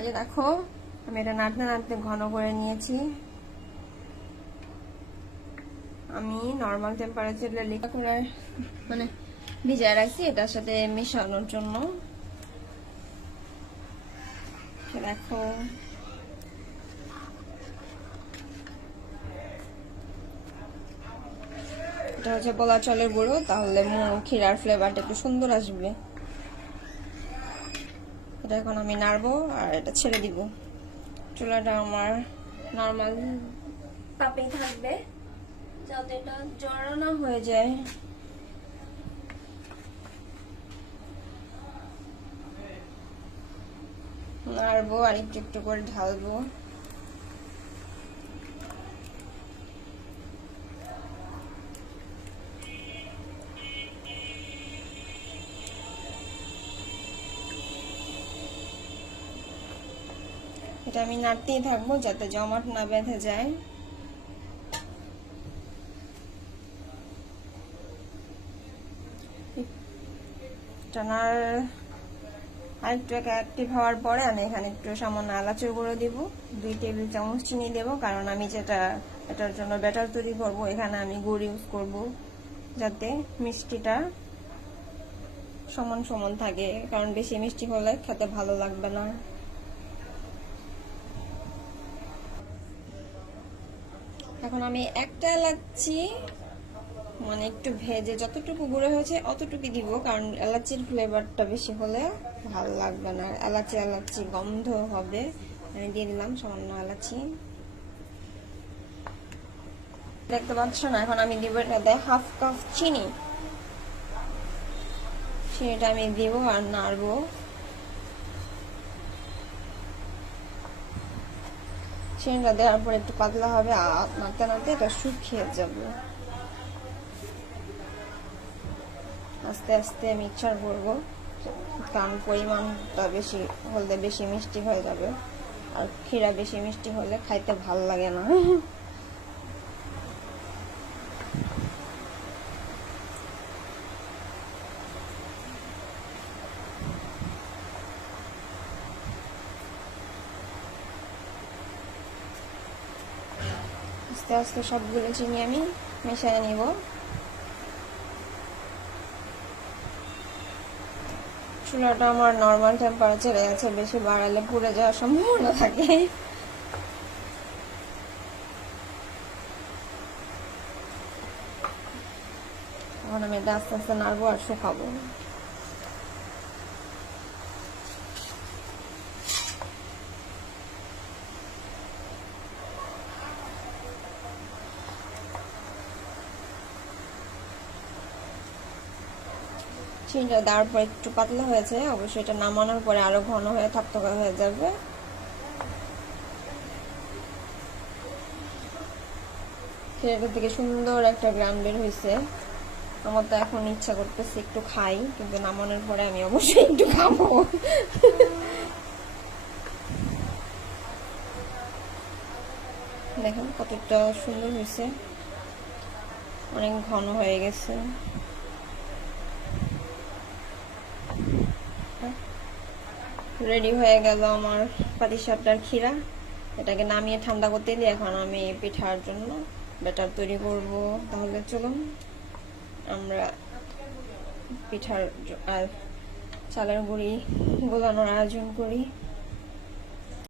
এই যে দেখো আমি এটা নাড়তে নাড়তে ঘন করে নিয়েছি। আমি নর্মাল টেম্পারেচারে লিকা করে মানে ভিজায় রাখছি এটার সাথে মেশানোর জন্য। দেখো এটা হচ্ছে বলা চলের গুঁড়ো, তাহলে ক্ষীরার ফ্লেভারটা একটু সুন্দর আসবে। এটা এখন আমি নাড়বো আর এটা ছেড়ে দিব। চুলাটা আমার নর্মাল তাপেই থাকবে যাতে এটা জড়ো না হয়ে যায়। নাড়বো আর একটু একটু করে ঢালবো। এটা আমি নাড়তেই থাকবো যাতে জমাট না বেঁধে যায়। টানার আরেকটু অ্যাক্টিভ হওয়ার পরে আমি এখানে একটু সামান্য এলাচের গুঁড়ো দিব, 2 টেবিল চামচ চিনি দেব, কারণ আমি এটার জন্য ব্যাটার তৈরি করব এখানে আমি গুড় ইউজ করব যাতে মিষ্টিটা সমান সমান থাকে, কারণ বেশি মিষ্টি হলে খেতে ভালো লাগবে না। এখন আমি একটা এলাচি মানে একটু ভেজে যতটুকু গুঁড়ো হয়েছে অতটুকু দিব, কারণ এলাচির ফ্লেভারটা বেশি হলে ভালো লাগবে না, এলাচি এলাচি গন্ধ হবে। আমি দিয়ে দিলাম সামান্য এলাচি। দেখতে পাচ্ছ না? এখন আমি দিব এটাতে 1/2 কাপ চিনি। চিনিটা আমি দিব আর নাড়বো। চিনিটা দেওয়ার পর একটু পাতলা হবে, নাড়তে নাড়তে এটা শুকিয়ে যাবে। আস্তে আস্তে মিক্সচার করবো, কারণ পরিমাণটা বেশি হলে বেশি মিষ্টি হয়ে যাবে, আর ক্ষীরা বেশি মিষ্টি হলে খাইতে ভালো লাগে না। আস্তে আস্তে সবগুলো চিনি আমি মিশিয়ে নিব। চুলাটা আমার নর্মাল টেম্পারেচারে আছে, বেশি বাড়ালে পুড়ে যাওয়ার সম্ভাবনা থাকে। এখন আমি এটা আস্তে আস্তে নাড়বো আর শুকাবো। চিনিটা দেওয়ার পর একটু পাতলা হয়েছে, অবশ্যই এটা নামানোর পরে আরো ঘন হয়ে থকথকা হয়ে যাবে। এটা থেকে সুন্দর একটা গ্রান বের হয়েছে। আমার তো এখন ইচ্ছা করতেছে একটু খাই, কিন্তু নামানোর পরে আমি অবশ্যই একটু খাবো। দেখেন কতটা সুন্দর হয়েছে, অনেক ঘন হয়ে গেছে। রেডি হয়ে গেল আমার পাটিসাপটার ক্ষীরা। এটাকে নামিয়ে ঠান্ডা করতে দিয়ে এখন আমি পিঠার জন্য ব্যাটার তৈরি করব। তাহলে চলুন আমরা পিঠার আর চালের গুঁড়ি গোলানোর আয়োজন করি।